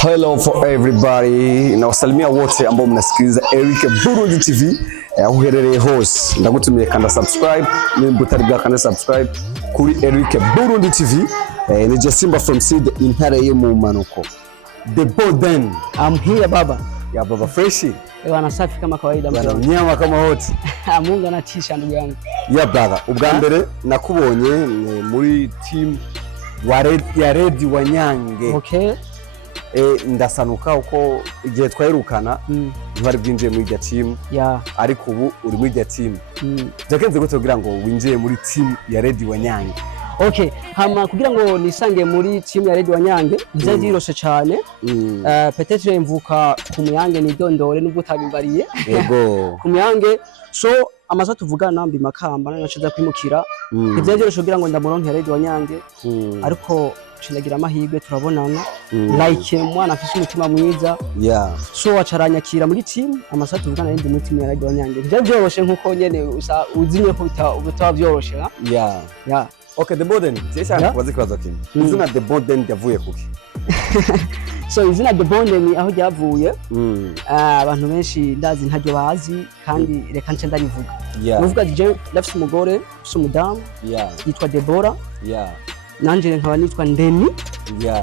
Hello for everybody. Nawasalimia wote ambao mnasikiliza Eric Burundi TV. Uherereye hose. Ndagutumiye kanda subscribe, nimba utari bwakanda subscribe kuri Eric Burundi TV. Ni Jasimba from Seed intara yo mu manuko. The Boden. I'm here baba. Ya baba freshi. Ewa safi kama kawaida bwana. Mnyama kama wote. Mungu anatisha ndugu yangu. Ya brother, ubwa mbere nakubonye muri team ya Red Wanyange. Okay. Ndasanuka uko igihe twahirukana ntwari bwinjiye muri irya team ariko ubu uri muri irya team byagenze gute kugira ngo winjiye muri team ya Red Wanyange? Okay, hama kugira ngo nisange muri team ya Red Wanyange byari biroshe cyane. Peut-être mvuka ku Muyange ni Dondore nubwo utabimbariye. Yego. Ku Muyange so amaza tuvugana mbi Makamba naciza kwimukira. Byari biroshe kugira ngo ndamuronke Red Wanyange ariko cinagira amahirwe turabonana like mwana afise umutima mwiza so acaranyakira muri team amasatu tuvugana n'indi muri team ya Red Wanyange byari byoroshe nkuko nyene uzimye ko bitaba byoroshe Okay, The Boden cyesha kubaza kibazo kimwe izina The Boden yavuye kuki? So izina The Boden aho ryavuye abantu benshi ndazi ntajyo bazi kandi reka nce ndarivuga uvuga je ndafise umugore ufise umudamu yitwa Deborah nanje nkaba nitwa Ndeni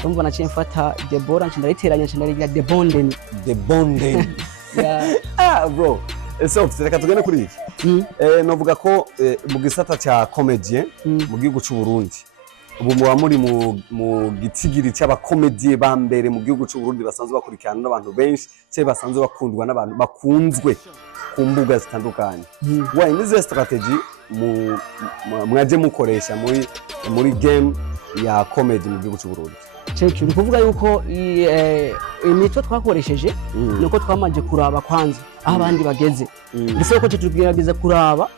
urumva naciye mfata Deborah nce ndariteranya nce ndarigira The Bonden bro so reka tugende kuri iki novuga ko mu gisata cya comedy mu gihugu cy'u Burundi ubu muba muri mu gitigiri cy'abakomedie ba mbere mu gihugu cy'u Burundi basanzwe bakurikirana n'abantu benshi cye basanzwe bakundwa n'abantu bakunzwe ku mbuga zitandukanye why nize strategy mwaje mukoresha muri game ya comedy mu gihugu cy'u Burundi? Cyo kuvuga yuko imito twakoresheje nuko twamaje kuraba kwanza aho abandi bageze ndetse ko tugerageza kuraba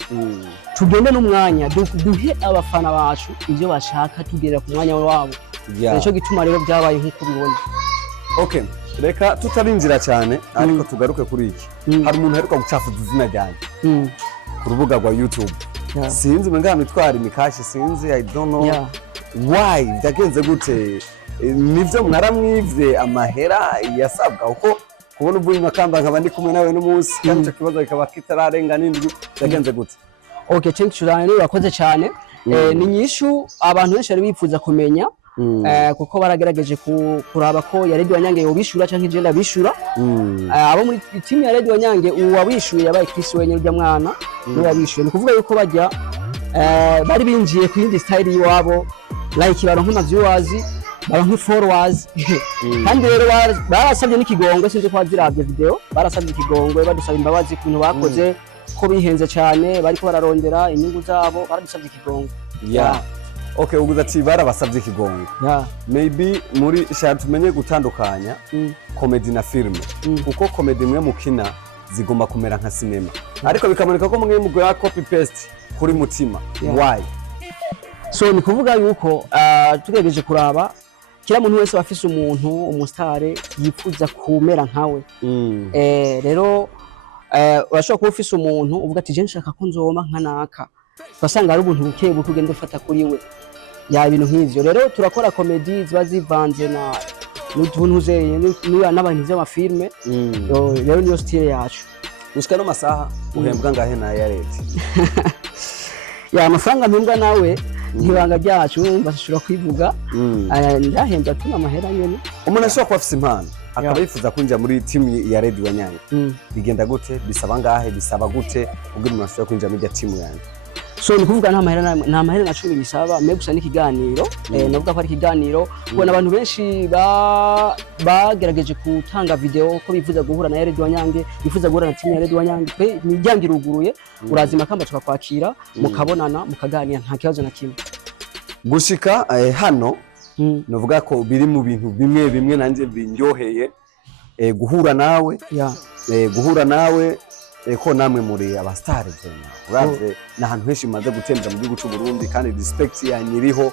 tugende n'umwanya duhe abafana bacu ivyo bashaka tugera ku mwanya wabo cyo gituma rero byabaye nkuko bibona. Okay, reka tutarinjira cyane ariko tugaruke kuri iki hari umuntu heruka gucafuza izina ryanjye ku rubuga rwa YouTube sinzi mengana mitwara imikashi sinzi I don't know why byagenze gute nivyo mwaramwivye amahera yasabwa uko kubona uvuye Makamba nkaba ndi kumwe nawe n'umunsi kandi cyo kibazo kikaba kitararenga n'indwi byagenze gute? Okay, thank you cyane urakoze cyane ni nyishu abantu benshi bari bifuza kumenya kuko baragerageje kuraba ko ya Red Wanyange yobishura canke je ndabishura abo muri team ya Red Wanyange uwabishuye yabaye Chris wenyine urya mwana no yabishuye ni kuvuga yuko bajya bari binjiye ku yindi style yiwabo like baronka na viewers baronka followers kandi rero barasabye n'ikigongwe sinzi ko baziravye video barasabye ikigongwe badusaba imbabazi kuntu bakoze ko bihenze cyane bariko bararondera inyungu zabo baradusabye ikigongwe. Okay, uguza ati barabasabye ikigongwe maybe muri shaka tumenye gutandukanya comedy na film kuko comedy mwe mukina zigomba kumera nka cinema ariko bikamonika ko mwe mugura copy paste kuri mutima why? So ni kuvuga yuko tugejeje kuraba kila muntu wese bafise umuntu umustare yifuza kumera nkawe rero urashobora kuba ufise umuntu uvuga ati je nshaka ko nzoma nkanaka basanga ari ubuntu bukebuke kugenda ufata kuri we ya ibintu nk'ivyo rero turakora comedy ziba zivanze na n'utuntu zeye n'abantu by'amafilme rero niyo style yacu ushika no masaha uhembwa ngahe na ya leta ya amafaranga mpembwa nawe ntibanga ryacu bashobora kwivuga ndahembwa tuna amahera nyene umuntu ashobora kuba afise impano akaba yifuza kwinjira muri team ya Red Wanyange bigenda gute bisaba ngahe bisaba gute kugira umuntu ashobora kwinjira muri team yanjye? So ni kuvuga nta mahera na 10 bisaba me gusa n'ikiganiro navuga ko ari ikiganiro kubona abantu benshi bagerageje gutanga video ko bifuza guhura na Red Wanyange bifuza guhura na team ya Red Wanyange imiryango iruguruye urazima Makamba tukakwakira mukabonana mukaganira nta kibazo na kimwe gushika hano novuga ko biri mu bintu bimwe nanje binyoheye guhura nawe guhura nawe ko namwe muri abastare cyane uravye nahantu henshi maze gutembera mu gihugu cy'u Burundi kandi respect yanyiriho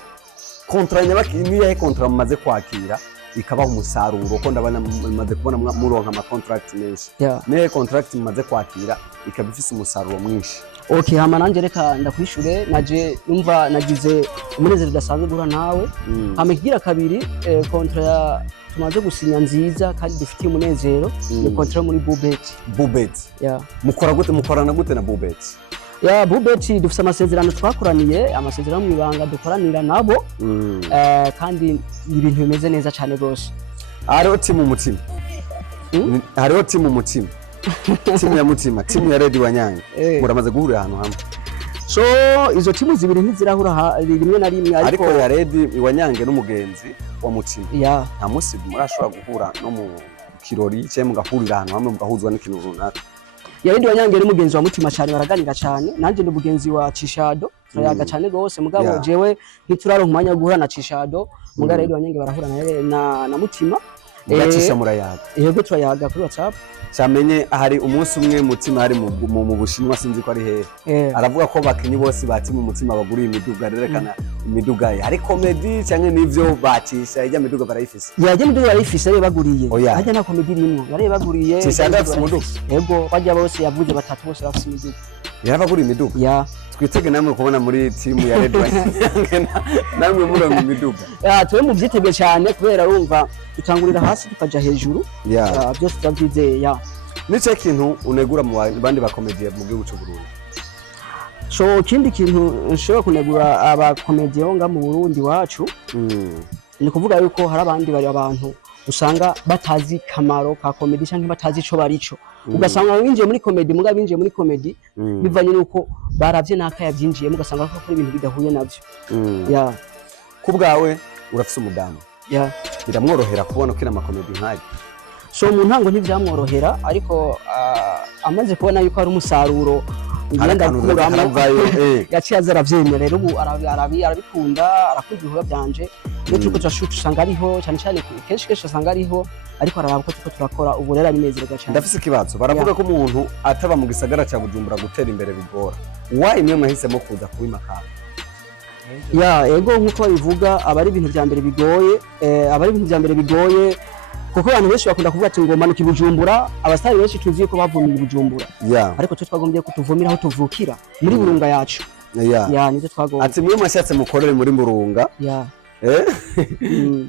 kontra nyabaki niye kontra mumaze kwakira ikabaha umusaruro ko ndabona maze kubona muronka ama contract menshi ne contract maze kwakira ikaba ifise umusaruro mwinshi. Okay, hama nanje reka ndakwishure naje numva nagize umunezero udasanzwe guhura nawe. Hama ikigira kabiri kontra tumaze gusinya nziza kandi dufitiye umunezero ni kontra muri Bubet. Mukorana gute na Bubet? Bubet dufise amasezerano twakoraniye, amasezerano mu ibanga dukoranira nabo kandi ibintu bimeze neza cyane gose. Hariho timu umutima. Hariho timu umutima. Timu ya mutima, timu ya Radio Wanyange muramaze guhurira ahantu hamwe. So izo timu zibiri ntizirahura rimwe na rimwe ariko ya Radio Wanyange n'umugenzi wa mutima. Nta musi murashobora guhura no mu kirori cyangwa mugahurira ahantu hamwe mugahuzwa n'ikintu runaka. Ya Radio Wanyange n'umugenzi wa mutima cyane baraganira cyane, nanje ndi mugenzi wa Cishado turayaga cyane gose mugabo jewe ntituraro umwanya guhura na Cishado mugabo Radio Wanyange barahura na mutima. Yacisha murayaga. Yego turayaga kuri WhatsApp. Cyamenye hari umunsi umwe mutima hari mu Bushinwa sinzi ko ari hehe. Aravuga ko bakinyi bose bati mu mutima baguriye imiduga rerekana imiduga hari comedy cyangwa nivyo bacisha ijya miduga barayifise. Yaje miduga barayifise ari baguriye. Hajya na comedy rimwe bari baguriye. Cishado afise umuduga. Yego bajya bose yavuze batatu bose bafise imiduga. Yarabaguriye imiduga. Twitege namwe kubona muri timu ya Red Wine namwe murongo imiduga. Tuwe mu byitege cyane kubera urumva tutangurira hasi tukaja hejuru. Byose twavyizeye. Nice kintu unegura mu bandi ba comedy mu gihugu cy'u Burundi. So kindi kintu nshobora kunegura aba comedy nga mu Burundi wacu ni kuvuga yuko hari abandi bari abantu usanga batazi kamaro ka comedy cyangwa batazi ico barico. Ugasanga winjiye muri comedy muga binjiye muri comedy bivanye nuko baravye naka yavyinjiye mugasanga ko kuri ibintu bidahuye navyo. Kubwawe urafise umudamu. Biramworohera kubona kina ama comedy nkaye. So mu ntango ntivyamworohera ariko amaze kubona yuko ari umusaruro ngenda kuramo yaciye azaravyemera rero ubu arabikunda arakunda ibikorwa byanje iyo turiko turashuta usanga ariho cyane cyane kenshi usanga ariho ariko araraba ko turakora ubu rero abinezerwa cyane. Ndafise ikibazo baravuga ko umuntu ataba mu gisagara cya Bujumbura gutera imbere bigora. Imwe mwahisemo kuza kubimakana? Ego nkuko bivuga abari ibintu bya mbere bigoye kuko abantu benshi bakunda kuvuga ati ngo manuka Bujumbura, abastari benshi tuziye ko bavumiye Bujumbura. Ariko twe twagombye kutuvumira aho tuvukira muri Burunga yacu. Nizo twagombye. Ati mwe mwashatse mukorere muri Burunga.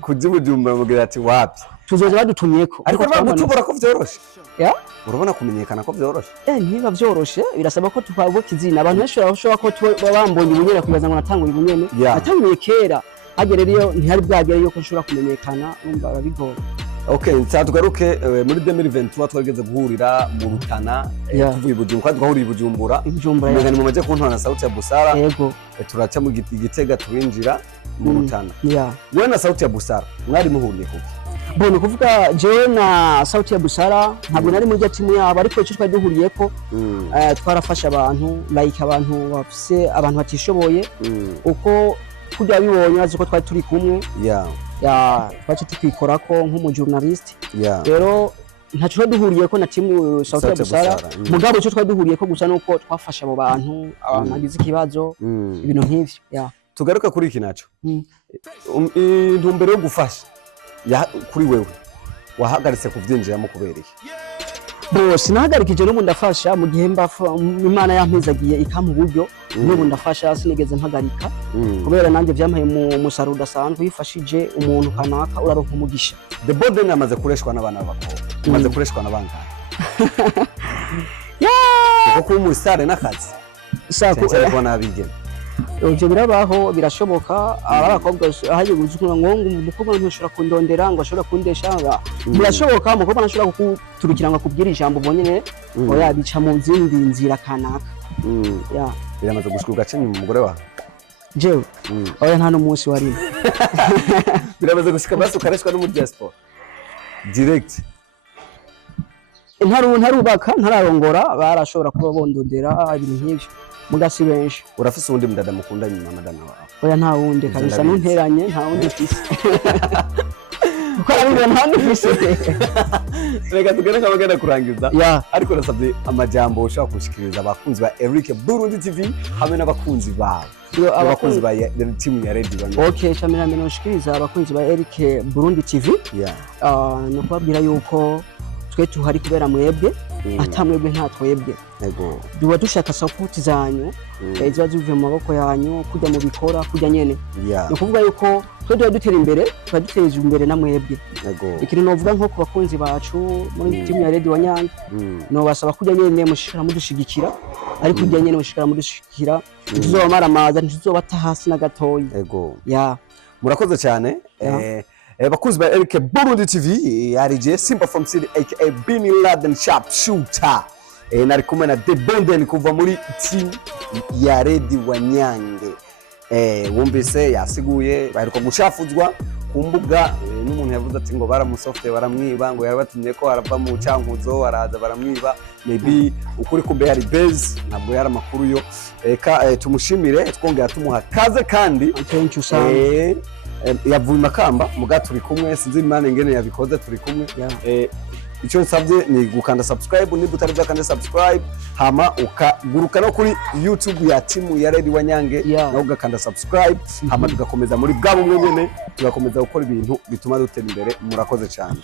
Kuzi Bujumbura mugira ati wapi? Tuzoza badutumyeko. Ariko bagutubura ko vyoroshe. Urabona kumenyekana ko vyoroshe? Ntiba vyoroshe, birasaba ko twavuga izina. Abantu benshi barashobora ko bambonye ubunyene kubaza ngo natanguye ubunyene. Natanguye kera. Hagere rero ntihari bwagere yuko nshobora kumenyekana numva barabigora. Okay, nsatugaruke muri 2023 twageze guhurira mu Rutana tuvuye Bujumbura twahuriye Bujumbura. Mugani mu maje kuntona na Sauti ya Busara. Yego. Turaca mu Gitega twinjira mu Rutana. Wewe na Sauti ya Busara mwari muhuriye kuki? Bone kuvuga jewe na Sauti ya Busara ntabwo nari muri timu yabo ariko icyo twari duhuriye ko twarafasha abantu like abantu bafise abantu batishoboye uko kujya bibonye azi ko twari turi kumwe. Twaje tukikora ko nk'umujournalist. Rero ntacyo duhuriye ko na timu Sauti ya Busara mugabo icyo twari duhuriye ko gusa nuko twafasha abo bantu bagize ikibazo ibintu nk'ivyo. Tugaruka kuri iki naco intumbero yo gufasha kuri wewe wahagaritse kuvyinjiramo kubereye? Sinahagarikije n'ubu ndafasha mu gihe Imana yampezagiye ikampa uburyo n'ubu ndafasha sinigeze mpagarika kubera nanjye vyampaye mu musaruro udasanzwe yifashije umuntu kanaka uraronka umugisha. The Boden amaze kureshwa n'abana b'abakobwa amaze kureshwa n'abangana kuko umusare n'akazi cyane kubona abigena ivyo birabaho birashoboka abakobwa ahaje guzukura ngo umukobwa ntushobora kundondera ngo ashobora kundesha birashoboka umukobwa ntashobora kukuturukira ngo akubwire ijambo ubonye oya bica mu zindi nzira kanaka. Biramaze gushuka cyane mu mugore wawe jewe oya nta n'umunsi wari biramaze gushika basi ukareshwa no mu diaspora direct ntarubaka ntararongora barashobora kuba bondondera ibintu nk'ivyo mugasi benshi. Urafise undi mdada mukunda nyuma madana wawe? Oya nta wundi kabisa nunteranye nta wundi ufise. kuko arabibona hano ufise reka tugende kabagenda kurangiza ya ariko nasabye amajambo ushaka gushikiriza abakunzi ba Eric Burundi TV hamwe n'abakunzi bawe abakunzi ba team ya Radio One. Okay, chamira meno shikiriza abakunzi ba Eric Burundi TV no kubabwira yuko twe tuhari kubera mwebwe atamwebwe nta twebwe yego duwa dushaka support zanyu ziba zivuye mu maboko yanyu kujya mu bikora kujya nyene no kuvuga yuko twe duwa dutera imbere twaduteje imbere na mwebwe yego ikiri no vuga nko ku bakunzi bacu muri team ya Radio One no basaba kujya nyene mushikira mudushigikira ari kujya nyene mushikira mudushigikira tuzobamara amaza ntizobata hasi na gatoyi yego murakoze cyane bakunzi ba Eric Burundi TV yarije Simba from City aka Bin Laden Sharp Shooter nari kumwe na The Bonden kuva muri team ya Radio Wanyange wumvise yasiguye baheruka gucafuzwa ku mbuga n'umuntu yavuze ati ngo baramusofte baramwiba ngo yarabatumye ko arava mu cankuzo araza baramwiba maybe ukuri kumbe hari base ntabwo yari amakuru yo tumushimire twongera tumuha kaze kandi yavuye Makamba muga turi kumwe sinzi imana ingene yabikoze turi kumwe icyo nsabye ni gukanda subscribe niba utari bwakanda subscribe hama ukaguruka no kuri YouTube ya team ya Radio Wanyange naho ugakanda subscribe hama tugakomeza muri bwa bumwe nyene tugakomeza gukora ibintu bituma dutera imbere murakoze cyane.